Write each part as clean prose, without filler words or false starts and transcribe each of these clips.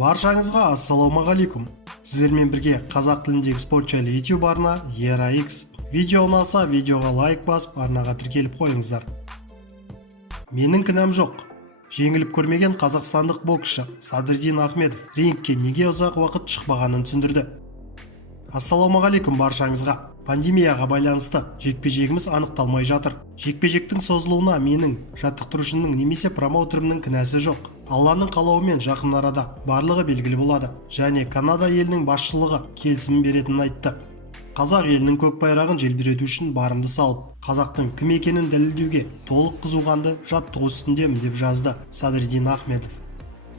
Баршаңызға ассалаумағалейкум. Сіздермен бірге қазақ тіліндегі спорт жайлы YouTube арна ERA-X. Видео ұнаса, видеоға лайк басып, арнаға тіркеліп қойыңыздар. Менің кінәм жоқ. Жеңіліп көрмеген қазақстандық боксшы Садриддин Ахмедов рингке неге ұзақ уақыт шықпағанын түсіндірді. Ассалаумағалейкум баршаңызға. Пандемияға байланысты жекпе-жегіміз анықталмай жатыр. Жекпе-жектің созылуына менің, жаттықтырушының немесе промоутерімнің кінәсі жоқ. Алланың қалауымен жақын арада барлығы белгілі болады. Және Канада елінің басшылығы келісімін беретінін айтты. Қазақ елінің көк байрағын желбірету үшін барымды салып, қазақтың кім екенін дәлелдеуге толық қызуғанды жаттығу үстіндемін деп жазды Садриддин Ахмедов.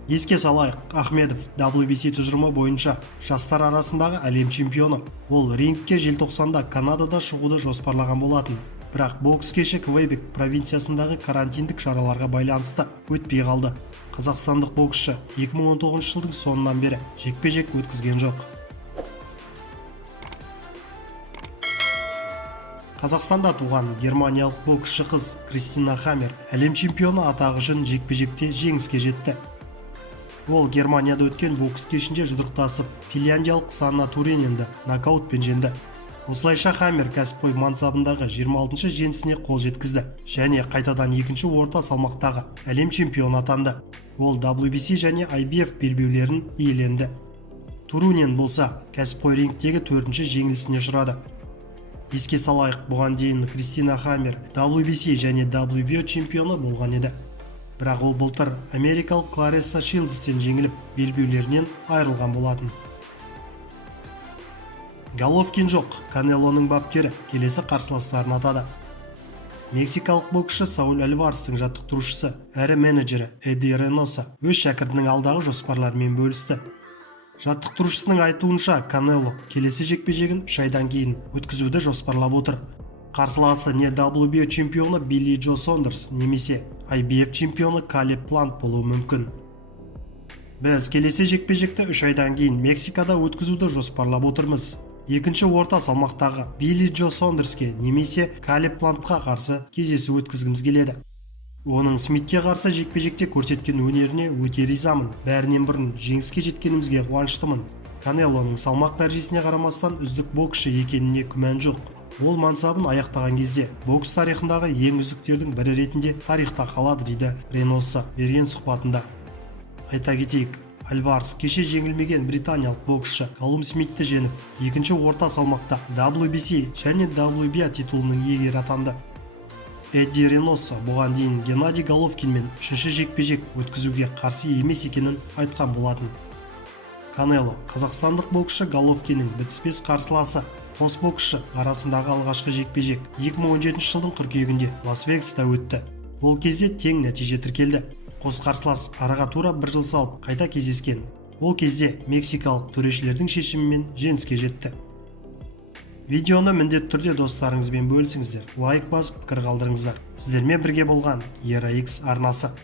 Еске салайық, Ахмедов WBC тұжырымы бойынша жастар арасындағы әлем чемпионы. Ол рингке желтоқсанда Канадада шығуды жоспарлаған болатын. Бірақ бокс кеші Квебек провинциясындағы карантиндік шараларға байланысты өтпей қалды. Қазақстандық боксшы 2019 жылдың соңынан бері жекпе-жек өткізген жоқ. Қазақстанда туған германиялық боксшы қыз Кристина Хаммер әлем чемпионы атағы үшін жекпе-жекте жеңіске жетті. Ол Германияда өткен бокс кешінде жұдырықтасып, финляндиялық Санна Туриненді нокаутпен жеңді. Осылайша Хаммер кәсіпқой мансабындағы 26-шы жеңісіне қол жеткізді және қайтадан екінші орта салмақтағы әлем чемпионы атанды. Ол WBC және IBF белбеулерін иеленді. Туринен болса, кәсіпқой рингтегі 4-ші жеңілісіне ұшырады. Еске салайық, бұған дейін Кристина Хаммер WBC және WBO чемпионы болған еді. Бірақ ол былтыр америкалық Кларесса Шилдстен жеңіліп, белбеулерінен айырылған болатын. Головкин жоқ, Канелоның бапкері келесі қарсыластарын атады. Мексикалық боксшы Сауль Альварестің жаттықтырушысы әрі менеджері Эдди Рейноса өз шәкіртінің алдағы жоспарларымен бөлісті. Жаттықтырушысының айтуынша, Канело келесі жекпе-жегін 3 айдан кейін өткізуді жоспарлап отыр. Қарсыласы не WBO чемпионы Билли Джо Сондерс немесе IBF чемпионы Калеб Плант болуы мүмкін. Біз келесі жекпе-жекті 3 айдан кейін Мексикада өткізуді жоспарлап отырмыз. Екінші орта салмақтағы Билли Джо Сондерске немесе Калеб Плантқа қарсы кездесу өткізгіміз келеді. Оның Смитке қарсы жекпе-жекте көрсеткен өнеріне өте ризамын. Бәрінен бұрын жеңіске жеткенімізге қуаныштымын. Канелоның салмақ дәрежесіне қарамастан үздік боксшы екеніне күмән жоқ. Ол мансабын аяқтаған кезде бокс тарихындағы ең үздіктердің бірі ретінде тарихта қалады дейді Рейноса берген сұхбатында. Айта кетейік, Альварес кеше жеңілмеген британиялық боксшы Калум Смитті жеңіп, екінші орта салмақта WBC және WBA титулының иегері атанды. Эдди Рейноса бұған дейін Геннадий Головкинмен 3-ші жекпе-жек өткізуге қарсы емес екенін айтқан болатын. Канело қазақстандық боксшы Головкиннің бітіспес қарсыласы. Қос боксшы арасындағы алғашқы жекпе-жек 2017 жылдың қыркүйегінде Лас-Вегаста өтті. Ол кезде тең нәтиже тіркелді. Қос қарсылас араға тура 1 жыл салып қайта кездескен. Ол кезде мексикалық төрешілердің шешімімен жеңіске жетті. Видеоны міндетті түрде достарыңызбен бөлісіңіздер. Лайк басып пікір қалдырыңыздар. Сіздермен бірге болған ERA-X арнасы.